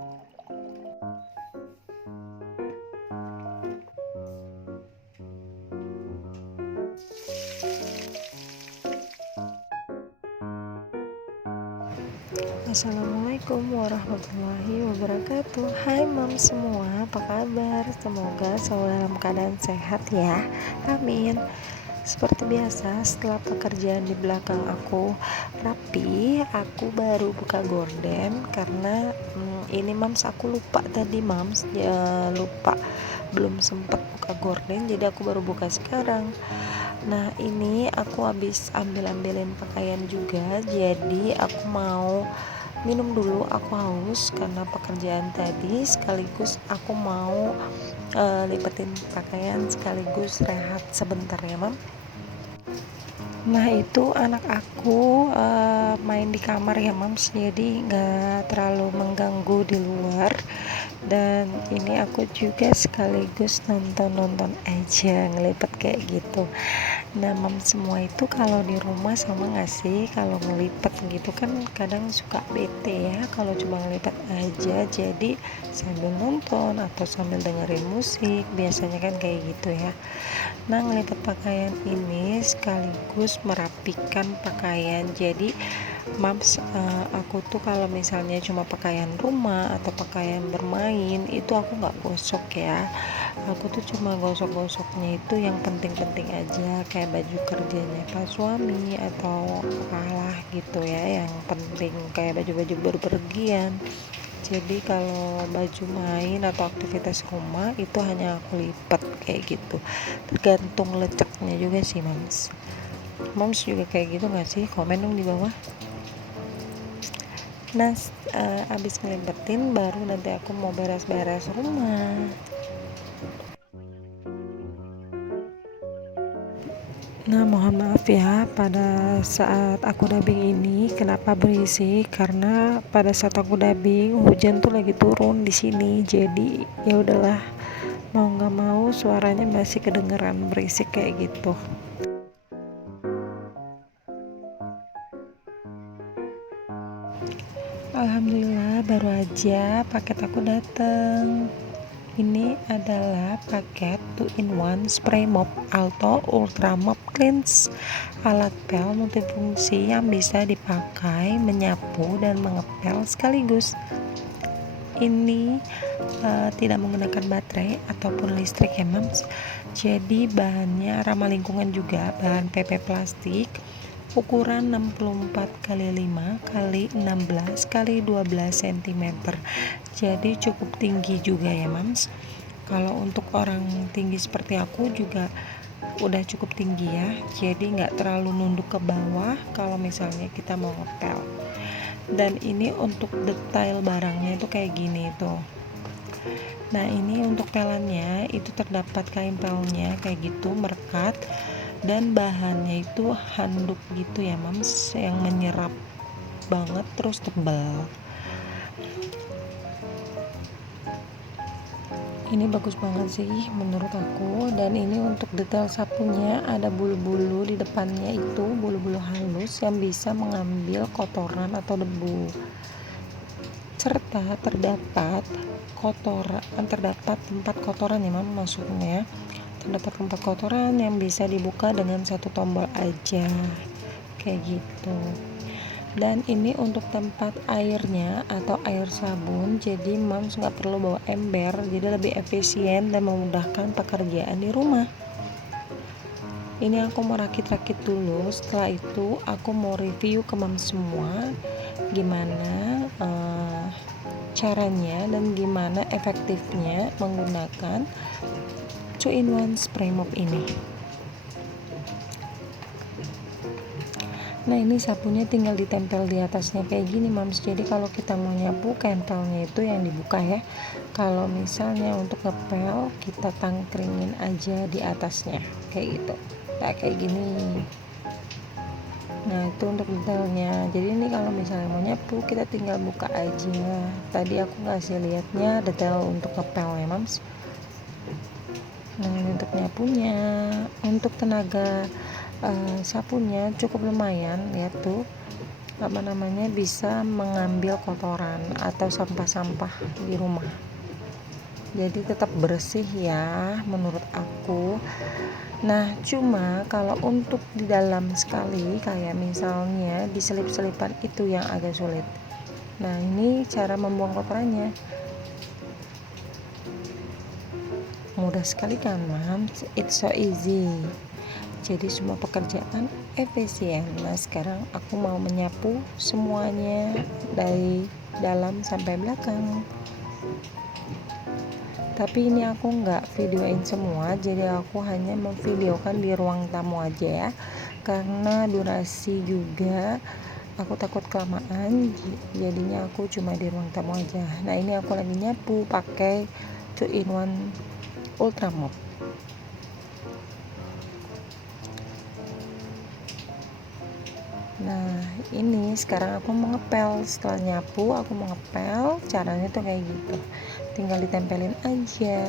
Assalamualaikum warahmatullahi wabarakatuh. Hai mam semua, apa kabar? Semoga selalu dalam keadaan sehat ya. Amin. Seperti biasa, setelah pekerjaan di belakang aku rapi, aku baru buka gorden karena ini mams aku lupa tadi mams ya, lupa belum sempat buka gorden, jadi aku baru buka sekarang. Nah ini aku habis ambilin pakaian juga, jadi aku mau minum dulu, aku haus karena pekerjaan tadi, sekaligus aku mau lipetin pakaian sekaligus rehat sebentar ya mam. Nah itu anak aku main di kamar ya mams, jadi nggak terlalu mengganggu di luar. Dan ini aku juga sekaligus nonton aja, ngelipet kayak gitu. Nah mam semua itu kalau di rumah sama gak sih, kalau ngelipet gitu kan kadang suka bete ya kalau cuma ngelipet aja, jadi sambil nonton atau sambil dengerin musik biasanya kan kayak gitu ya. Nah ngelipet pakaian ini sekaligus merapikan pakaian, jadi mams aku tuh kalau misalnya cuma pakaian rumah atau pakaian bermain itu aku nggak gosok ya, aku tuh cuma gosok-gosoknya itu yang penting-penting aja, kayak baju kerjanya Pak suami atau apalah gitu ya, yang penting kayak baju-baju berpergian. Jadi kalau baju main atau aktivitas rumah itu hanya aku lipat kayak gitu, tergantung leceknya juga sih mams juga kayak gitu nggak sih? Komen dong di bawah. Nah abis ngelipetin baru nanti aku mau beres-beres rumah. Nah mohon maaf ya pada saat aku dubbing ini kenapa berisik, karena pada saat aku dubbing hujan tuh lagi turun di sini, jadi ya udahlah, mau nggak mau suaranya masih kedengeran berisik kayak gitu. Alhamdulillah baru aja paket aku dateng. Ini adalah paket 2-in-1 Spray Mop Alto Ultra Mop Cleanse, alat pel multifungsi yang bisa dipakai menyapu dan mengepel sekaligus. Ini tidak menggunakan baterai ataupun listrik ya mams, jadi bahannya ramah lingkungan juga, bahan PP plastik, ukuran 64x5 x 16 x 12 cm, jadi cukup tinggi juga ya mams. Kalau untuk orang tinggi seperti aku juga udah cukup tinggi ya, jadi nggak terlalu nunduk ke bawah kalau misalnya kita mau ngepel. Dan ini untuk detail barangnya itu kayak gini tuh. Nah ini untuk pelannya itu terdapat kain pelnya kayak gitu merekat, dan bahannya itu handuk gitu ya mams, yang menyerap banget terus tebal. Ini bagus banget sih menurut aku. Dan ini untuk detail sapunya ada bulu-bulu di depannya, itu bulu-bulu halus yang bisa mengambil kotoran atau debu, serta terdapat tempat kotoran ya mam, maksudnya terdapat tempat kotoran yang bisa dibuka dengan satu tombol aja kayak gitu. Dan ini untuk tempat airnya atau air sabun, jadi mams nggak perlu bawa ember, jadi lebih efisien dan memudahkan pekerjaan di rumah. Ini aku mau rakit-rakit dulu, setelah itu aku mau review ke mams semua gimana caranya dan gimana efektifnya menggunakan 2-in-1 Spray Mop ini. Nah ini sapunya tinggal ditempel di atasnya kayak gini mams, jadi kalau kita mau nyapu kempelnya itu yang dibuka ya, kalau misalnya untuk ngepel kita tangkringin aja di atasnya kayak gitu, nah kayak gini. Nah itu untuk detailnya, jadi ini kalau misalnya mau nyapu kita tinggal buka aja. Tadi aku ngasih liatnya detail untuk ngepel ya mams. Nah ini untuk nyapunya, untuk tenaga sapunya cukup lumayan, lihat tuh bisa mengambil kotoran atau sampah-sampah di rumah. Jadi tetap bersih ya menurut aku. Nah, cuma kalau untuk di dalam sekali kayak misalnya di selip-selipan itu yang agak sulit. Nah, ini cara membuang kotorannya. Mudah sekali kan, Mams? It's so easy. Jadi semua pekerjaan efisien. Nah, sekarang aku mau menyapu semuanya dari dalam sampai belakang. Tapi ini aku nggak videoin semua, jadi aku hanya memvideokan di ruang tamu aja ya, karena durasi juga aku takut kelamaan, jadinya aku cuma di ruang tamu aja. Nah, ini aku lagi nyapu pakai 2-in-1 Ultra Mop. Nah, ini sekarang aku mau ngepel. Setelah nyapu aku mau ngepel. Caranya tuh kayak gitu, tinggal ditempelin aja.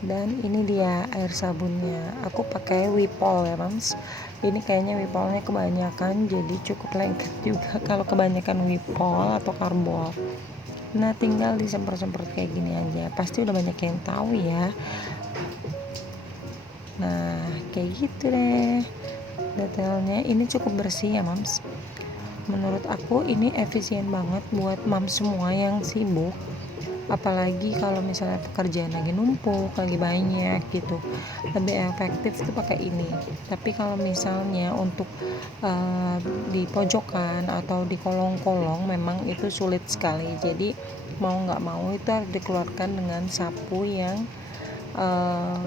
Dan ini dia air sabunnya, aku pakai Wipol ya, Mams. Ini kayaknya Wipolnya kebanyakan, jadi cukup lengket juga kalau kebanyakan Wipol atau karbol. Nah, tinggal disemprot-semprot kayak gini aja, pasti udah banyak yang tahu ya. Nah, kayak gitu deh detailnya. Ini cukup bersih ya, Mams. Menurut aku ini efisien banget buat Mams semua yang sibuk, apalagi kalau misalnya pekerjaan lagi numpuk, lagi banyak gitu, lebih efektif tuh pakai ini. Tapi kalau misalnya untuk di pojokan atau di kolong-kolong memang itu sulit sekali, jadi mau nggak mau itu harus dikeluarkan dengan sapu yang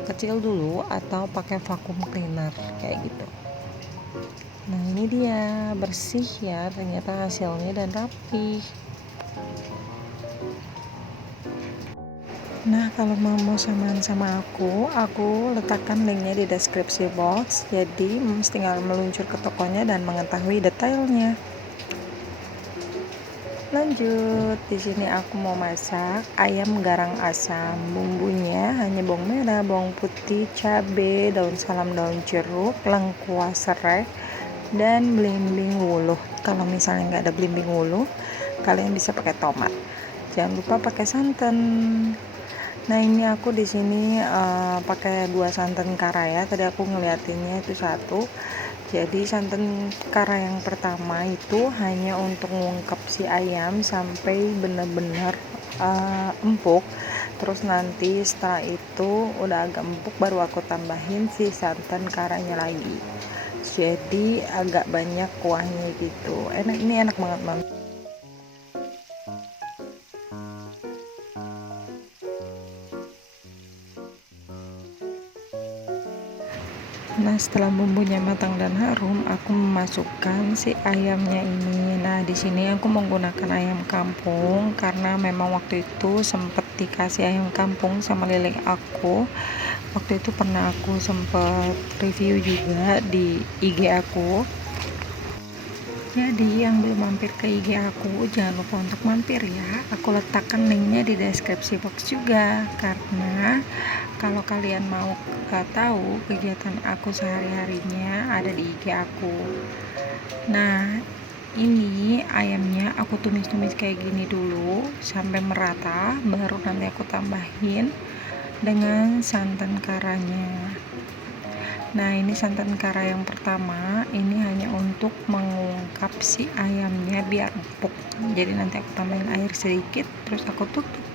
kecil dulu atau pakai vacuum cleaner kayak gitu. Nah, ini dia bersih ya ternyata hasilnya dan rapi. Nah, kalau mau samaan sama aku letakkan linknya di deskripsi box. Jadi, tinggal meluncur ke tokonya dan mengetahui detailnya. Lanjut, di sini aku mau masak ayam garang asam. Bumbunya hanya bawang merah, bawang putih, cabai, daun salam, daun jeruk, lengkuas serai, dan belimbing wuluh. Kalau misalnya nggak ada belimbing wuluh, kalian bisa pakai tomat. Jangan lupa pakai santan. Nah, ini aku di sini pakai 2 santan kara ya. Tadi aku ngeliatinnya itu 1. Jadi santan kara yang pertama itu hanya untuk ngungkep si ayam sampai benar-benar empuk. Terus nanti setelah itu udah agak empuk baru aku tambahin si santan karanya lagi. Jadi agak banyak kuahnya gitu. Ini enak banget, Mam. Nah, setelah bumbunya matang dan harum, aku memasukkan si ayamnya ini. Nah, di sini aku menggunakan ayam kampung karena memang waktu itu sempat dikasih ayam kampung sama lele aku. Waktu itu pernah aku sempat review juga di IG aku. Jadi yang belum mampir ke IG aku, jangan lupa untuk mampir ya. Aku letakkan linknya di deskripsi box juga, karena kalau kalian mau tahu kegiatan aku sehari-harinya ada di IG aku. Nah, ini ayamnya aku tumis-tumis kayak gini dulu sampai merata, baru nanti aku tambahin dengan santan karanya. Nah, ini santan kara yang pertama, ini hanya untuk mengungkap si ayamnya biar empuk. Jadi nanti aku tambahin air sedikit, terus aku tutup.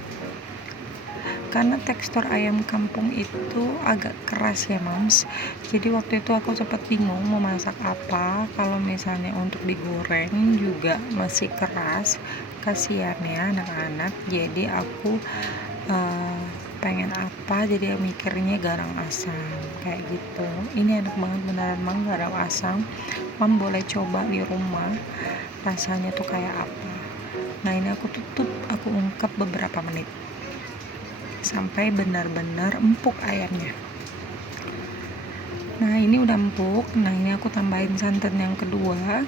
Karena tekstur ayam kampung itu agak keras ya, Mams. Jadi waktu itu aku sempat bingung mau masak apa. Kalau misalnya untuk digoreng juga masih keras, kasihan ya anak-anak. Jadi aku pengen apa, jadi mikirnya garang asam kayak gitu. Ini enak banget beneran, Mang, garang asam. Mam boleh coba di rumah rasanya tuh kayak apa. Nah, ini aku tutup, aku ungkap beberapa menit sampai benar-benar empuk ayamnya. Nah, ini udah empuk. Nah, ini aku tambahin santan yang kedua,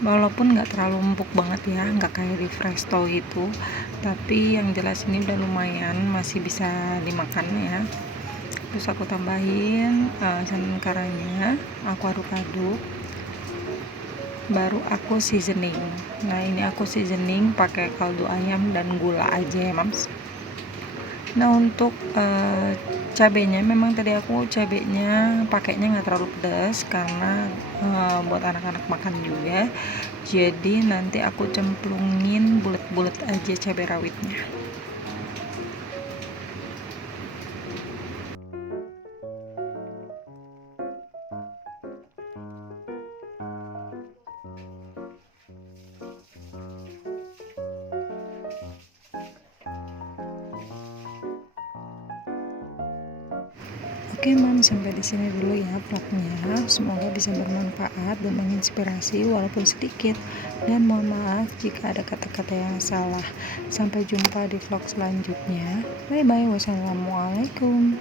walaupun nggak terlalu empuk banget ya, nggak kayak di Presto gitu, tapi yang jelas ini udah lumayan, masih bisa dimakan ya. terus aku tambahin santan karanya, aku aduk-aduk, baru aku seasoning. Nah, ini aku seasoning pakai kaldu ayam dan gula aja ya mams. Nah, untuk cabenya memang tadi aku cabenya pakainya nggak terlalu pedas karena buat anak-anak makan juga, jadi nanti aku cemplungin bulat-bulat aja cabai rawitnya. Oke mam, sampai di sini dulu ya vlognya. Semoga bisa bermanfaat dan menginspirasi walaupun sedikit. Dan mohon maaf jika ada kata-kata yang salah. Sampai jumpa di vlog selanjutnya. Bye bye. Wassalamualaikum.